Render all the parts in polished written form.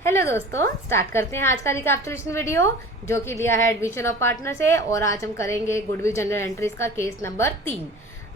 Hello दोस्तों, start करते हैं आज का रिकैपिचुलेशन वीडियो जो कि लिया है एडमिशन ऑफ पार्टनर से। और आज हम करेंगे गुडविल जनरल एंट्रीज का केस नंबर 3।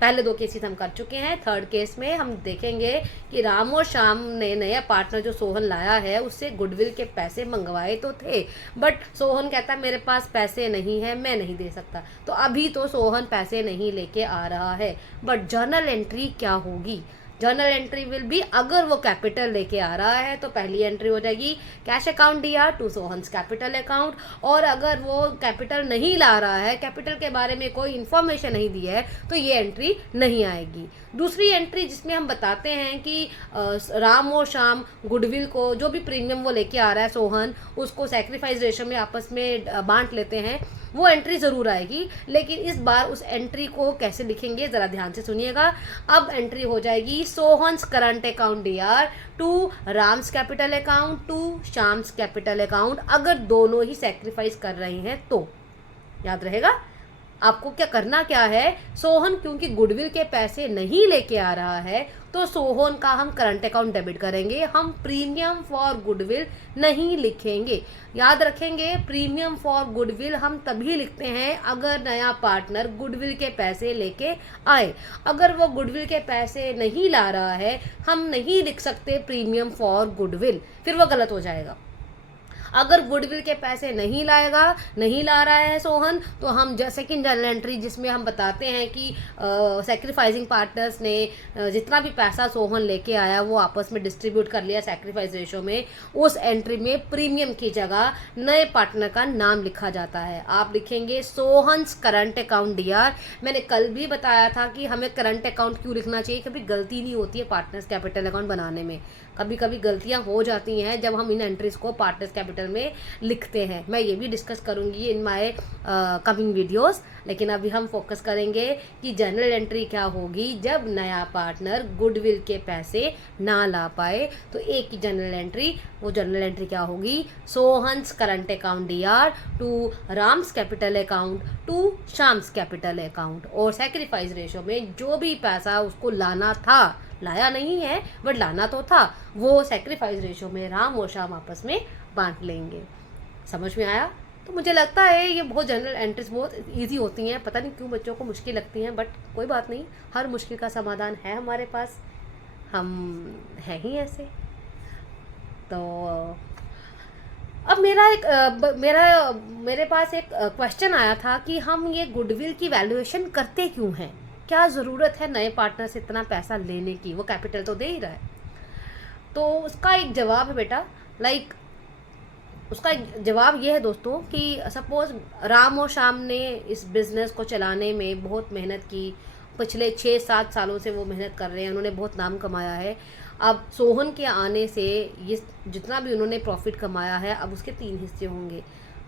पहले 2 केसेस हम कर चुके हैं। थर्ड केस में हम देखेंगे कि राम और श्याम ने नया पार्टनर जो सोहन लाया है उससे गुडविल के पैसे मंगवाए तो थे, बट सोहन कहता मेरे पास पैसे नहीं है, मैं नहीं दे सकता। तो अभी तो सोहन पैसे नहीं लेके आ रहा है, बट जर्नल एंट्री क्या होगी? जर्नल एंट्री विल बी, अगर वो कैपिटल लेके आ रहा है तो पहली एंट्री हो जाएगी cash account DR to Sohan's capital account. और अगर वो कैपिटल नहीं ला रहा है, कैपिटल के बारे में कोई इन्फॉर्मेशन नहीं दी है, तो ये एंट्री नहीं आएगी। दूसरी एंट्री जिसमें हम बताते हैं कि राम और श्याम गुडविल को जो भी प्रीमियम वो लेके आ रहा है सोहन, उसको सेक्रीफाइस रेशो में आपस में बांट लेते हैं, वो एंट्री ज़रूर आएगी। लेकिन इस बार उस एंट्री को कैसे लिखेंगे ज़रा ध्यान से सुनिएगा। अब एंट्री हो जाएगी Sohan's current account DR to Ram's capital account to Shyam's capital account, अगर दोनों ही सेक्रीफाइस कर रहे हैं तो। याद रहेगा आपको क्या करना क्या है। सोहन क्योंकि गुडविल के पैसे नहीं लेके आ रहा है तो सोहन का हम करंट अकाउंट डेबिट करेंगे, हम प्रीमियम फॉर गुडविल नहीं लिखेंगे। याद रखेंगे, प्रीमियम फॉर गुडविल हम तभी लिखते हैं अगर नया पार्टनर गुडविल के पैसे लेके आए। अगर वो गुडविल के पैसे नहीं ला रहा है, हम नहीं लिख सकते प्रीमियम फॉर गुडविल, फिर वो गलत हो जाएगा। अगर गुडविल के पैसे नहीं ला रहा है सोहन, तो हम सेकंड जर्नल एंट्री जिसमें हम बताते हैं कि सेक्रीफाइसिंग पार्टनर्स ने जितना भी पैसा सोहन लेके आया वो आपस में डिस्ट्रीब्यूट कर लिया सेक्रीफाइस रेशो में। उस एंट्री में प्रीमियम की जगह नए पार्टनर का नाम लिखा जाता है। आप लिखेंगे सोहन्स करंट अकाउंट डीआर। मैंने कल भी बताया था कि हमें करंट अकाउंट क्यों लिखना चाहिए, कभी गलती नहीं होती है पार्टनर्स कैपिटल अकाउंट बनाने में। कभी कभी गलतियां हो जाती हैं जब हम इन एंट्रीज को पार्टनर्स कैपिटल में लिखते हैं। मैं ये भी डिस्कस करूंगी इन माय कमिंग वीडियोस, लेकिन अभी हम फोकस करेंगे कि जनरल एंट्री क्या होगी जब नया पार्टनर गुडविल के पैसे ना ला पाए। तो एक ही जनरल एंट्री, वो जनरल एंट्री क्या होगी? Sohan's current account DR to Ram's capital account to Shyam's capital account. और सेक्रीफाइस रेशो में जो भी पैसा उसको लाना था, लाया नहीं है बट लाना तो था, वो सेक्रीफाइस रेशो में राम और श्याम आपस में बांट लेंगे। समझ में आया? तो मुझे लगता है ये बहुत जनरल एंट्रीज बहुत इजी होती हैं। पता नहीं क्यों बच्चों को मुश्किल लगती हैं, बट कोई बात नहीं, हर मुश्किल का समाधान है हमारे पास, हम हैं ही ऐसे। तो अब मेरे पास एक क्वेश्चन आया था कि हम ये गुडविल की वैल्यूएशन करते क्यों हैं? क्या ज़रूरत है नए पार्टनर से इतना पैसा लेने की? वो कैपिटल तो दे ही रहा है। तो उसका एक जवाब है बेटा, उसका एक जवाब ये है दोस्तों कि सपोज राम और श्याम ने इस बिज़नेस को चलाने में बहुत मेहनत की, पिछले 6-7 सालों से वो मेहनत कर रहे हैं, उन्होंने बहुत नाम कमाया है। अब सोहन के आने से ये जितना भी उन्होंने प्रॉफिट कमाया है अब उसके 3 हिस्से होंगे।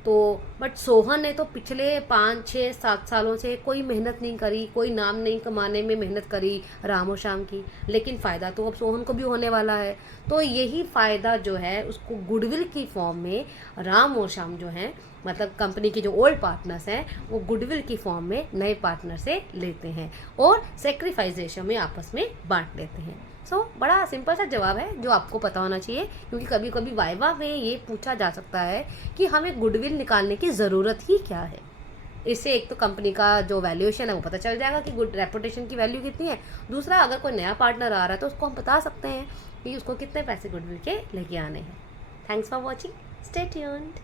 तो बट सोहन ने तो पिछले 5-6-7 सालों से कोई मेहनत नहीं करी, कोई नाम नहीं कमाने में मेहनत करी राम और श्याम की, लेकिन फ़ायदा तो अब सोहन को भी होने वाला है। तो यही फ़ायदा जो है उसको गुडविल की फॉर्म में राम और श्याम जो हैं, मतलब कंपनी के जो ओल्ड पार्टनर्स हैं, वो गुडविल की फॉर्म में नए पार्टनर से लेते हैं और सेक्रीफाइस रेशो में आपस में बांट लेते हैं। बड़ा सिंपल सा जवाब है जो आपको पता होना चाहिए, क्योंकि कभी कभी वाइवा में ये पूछा जा सकता है कि हमें गुडविल निकालने की ज़रूरत ही क्या है। इससे एक तो कंपनी का जो वैल्यूएशन है वो पता चल जाएगा कि गुड रेपुटेशन की वैल्यू कितनी है। दूसरा, अगर कोई नया पार्टनर आ रहा है तो उसको हम बता सकते हैं कि उसको कितने पैसे गुडविल के लेके आने हैं। Thanks for watching, stay tuned.